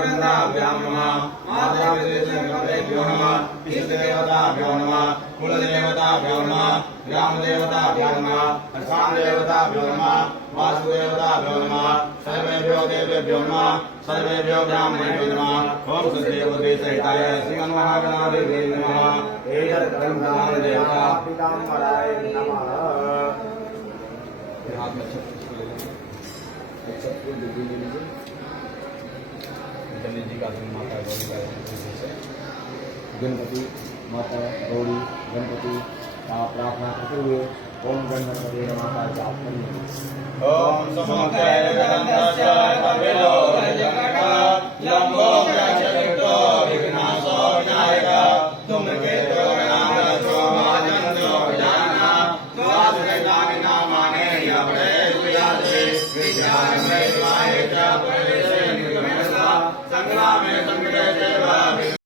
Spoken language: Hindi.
सर्वग्रन्थाभ्यां नमः मातापितृभ्यो नमः इष्टदेवताभ्यो नमः कुलदेवताभ्यो नमः ग्रामदेवताभ्यो नमः स्थानदेवताभ्यो नमः वासुदेवताभ्यो नमः सर्वेभ्यो देवेभ्यो नमः सर्वेभ्यो ब्राह्मणेभ्यो नमः ओम सदेवते सहिताय श्रीमन्महागणाधिपतये नमः एतद्ब्रह्मणां देवता पिताम्बराय नमः। हाथ में गणेश जी का माता गौरी का गणपति माता गौरी गणपति का प्रार्थना करते हुए ओम गणपति नमः का जाप करें। ओम समोक्ताय गणपतये